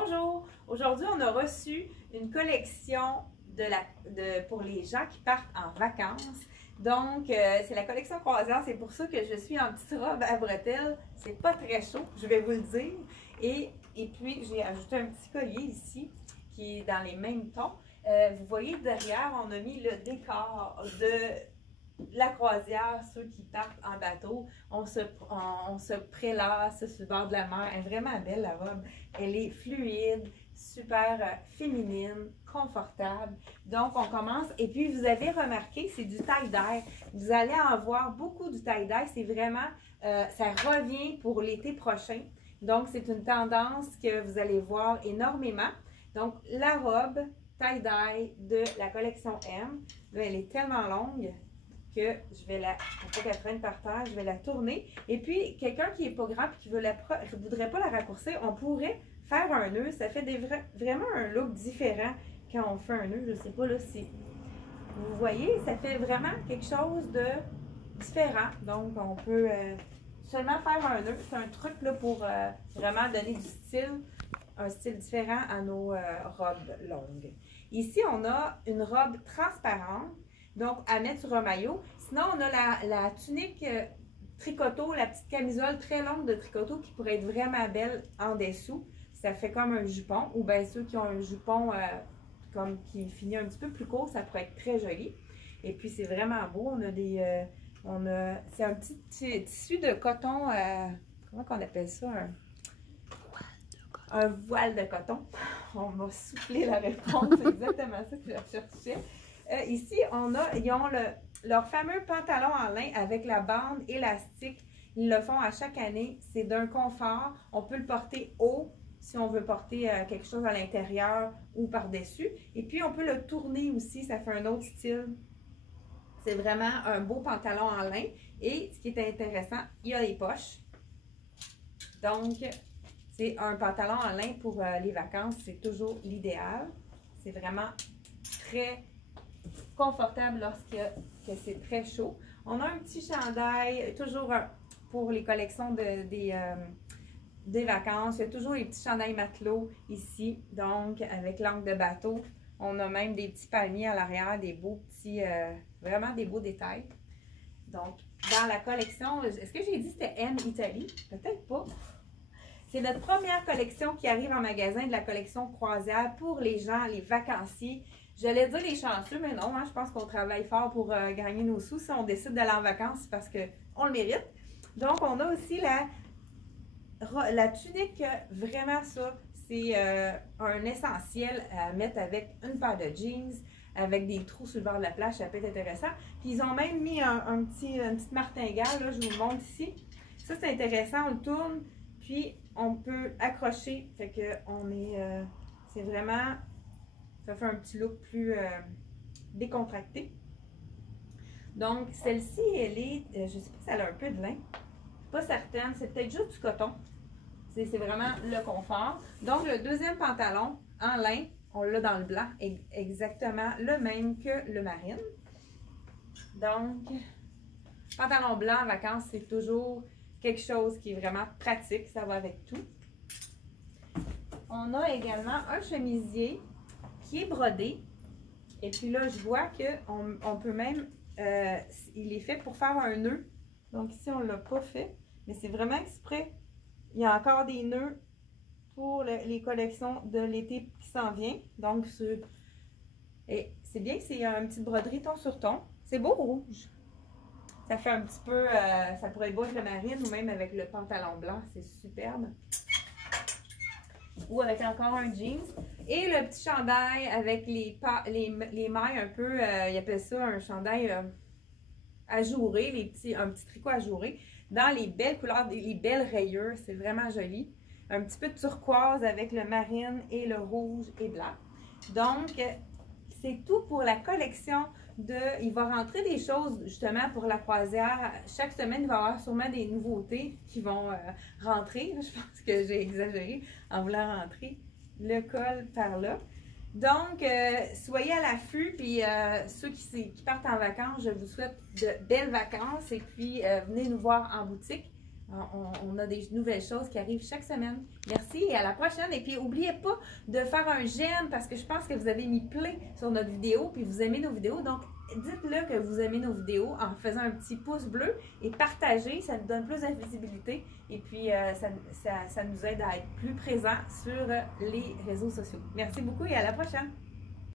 Bonjour! Aujourd'hui, on a reçu une collection pour les gens qui partent en vacances. Donc, c'est la collection croisière. C'est pour ça que je suis en petite robe à bretelles. C'est pas très chaud, je vais vous le dire. Et puis, j'ai ajouté un petit collier ici qui est dans les mêmes tons. Vous voyez derrière, on a mis le décor de la croisière, ceux qui partent en bateau. On se prélasse sur le bord de la mer. Elle est vraiment belle, la robe. Elle est fluide, super féminine, confortable. Donc, on commence. Et puis, vous avez remarqué, c'est du tie-dye. Vous allez en voir beaucoup du tie-dye. C'est vraiment, ça revient pour l'été prochain. Donc, c'est une tendance que vous allez voir énormément. Donc, la robe tie-dye de la collection M, là, elle est tellement longue que je vais pour pas qu'elle traîne par terre, je vais la tourner. Et puis, quelqu'un qui n'est pas grand et qui ne voudrait pas la raccourcir, on pourrait faire un nœud. Ça fait vraiment un look différent quand on fait un nœud. Je ne sais pas là si vous voyez, ça fait vraiment quelque chose de différent. Donc, on peut seulement faire un nœud. C'est un truc là, pour vraiment donner du style, un style différent à nos robes longues. Ici, on a une robe transparente. Donc, à mettre sur un maillot. Sinon, on a la tunique tricoto, la petite camisole très longue de tricoto qui pourrait être vraiment belle en dessous. Ça fait comme un jupon. Ou bien ceux qui ont un jupon comme qui finit un petit peu plus court, ça pourrait être très joli. Et puis, c'est vraiment beau. On a des... c'est un petit tissu de coton. Comment on appelle ça? Un voile de coton. On m'a soufflé la réponse. C'est exactement ça que je cherchais. Ici, ils ont leur fameux pantalon en lin avec la bande élastique. Ils le font à chaque année. C'est d'un confort. On peut le porter haut si on veut porter quelque chose à l'intérieur ou par-dessus. Et puis, on peut le tourner aussi. Ça fait un autre style. C'est vraiment un beau pantalon en lin. Et ce qui est intéressant, il y a les poches. Donc, c'est un pantalon en lin pour les vacances. C'est toujours l'idéal. C'est vraiment très confortable lorsque c'est très chaud. On a un petit chandail, toujours pour les collections des vacances. Il y a toujours les petits chandails matelots ici, donc avec l'angle de bateau. On a même des petits palmiers à l'arrière, des beaux petits, vraiment des beaux détails. Donc, dans la collection, est-ce que j'ai dit c'était M Italie? Peut-être pas. C'est notre première collection qui arrive en magasin de la collection croisière pour les gens, les vacanciers. J'allais dire les chanceux, mais non, hein, je pense qu'on travaille fort pour gagner nos sous. Si on décide d'aller en vacances, c'est parce qu'on le mérite. Donc, on a aussi la tunique, vraiment ça, c'est un essentiel à mettre avec une paire de jeans, avec des trous sur le bord de la plage, ça peut être intéressant. Puis, ils ont même mis une petite martingale, là, je vous le montre ici. Ça, c'est intéressant, on le tourne, puis on peut accrocher, fait que c'est vraiment... Ça fait un petit look plus décontracté. Donc, celle-ci, elle est, je ne sais pas si elle a un peu de lin. Je ne suis pas certaine. C'est peut-être juste du coton. C'est vraiment le confort. Donc, le deuxième pantalon en lin, on l'a dans le blanc, exactement le même que le marine. Donc, pantalon blanc en vacances, c'est toujours quelque chose qui est vraiment pratique. Ça va avec tout. On a également un chemisier qui est brodé. Et puis là, je vois qu'on peut même, il est fait pour faire un nœud. Donc ici, on ne l'a pas fait, mais c'est vraiment exprès. Il y a encore des nœuds pour les collections de l'été qui s'en vient. Donc, c'est bien que c'est une petite broderie ton sur ton. C'est beau rouge. Ça fait un petit peu, ça pourrait être beau avec le marine ou même avec le pantalon blanc. C'est superbe. Ou avec encore un jeans. Et le petit chandail avec les mailles un peu, ils appellent ça un chandail ajouré, un petit tricot ajouré, dans les belles couleurs, les belles rayures, c'est vraiment joli. Un petit peu de turquoise avec le marine et le rouge et blanc. Donc, c'est tout pour la collection il va rentrer des choses justement pour la croisière. Chaque semaine, il va y avoir sûrement des nouveautés qui vont rentrer. Je pense que j'ai exagéré en voulant rentrer le col par là. Donc, soyez à l'affût. Puis, ceux qui partent en vacances, je vous souhaite de belles vacances. Et puis, venez nous voir en boutique On a des nouvelles choses qui arrivent chaque semaine. Merci et à la prochaine. Et puis, n'oubliez pas de faire un j'aime parce que je pense que vous avez mis play sur notre vidéo puis vous aimez nos vidéos. Donc, dites-le que vous aimez nos vidéos en faisant un petit pouce bleu et partagez. Ça nous donne plus de visibilité et puis ça nous aide à être plus présents sur les réseaux sociaux. Merci beaucoup et à la prochaine.